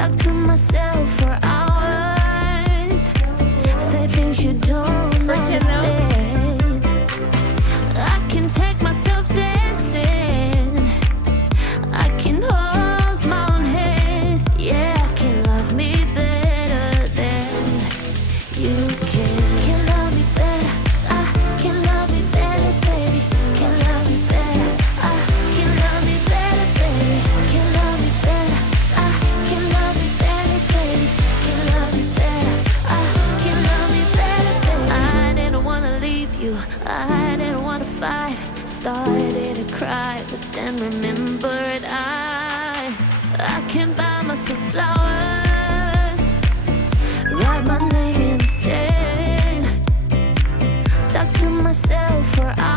Talk to myself for hours. Say things you don't understand. I can take myself dancing. I can hold my own hand. Yeah, I can love me better than you can. Can love me better. I can love me better, baby. Can love me better. I can love me better, baby. Can love me better. I can love me better, baby. Can love me better. I can love me better, baby. I didn't wanna leave you. I didn't wanna fight. Started to cry, but then remembered I can buy myself flowers. Write my name in the sand. Talk to myself for hours.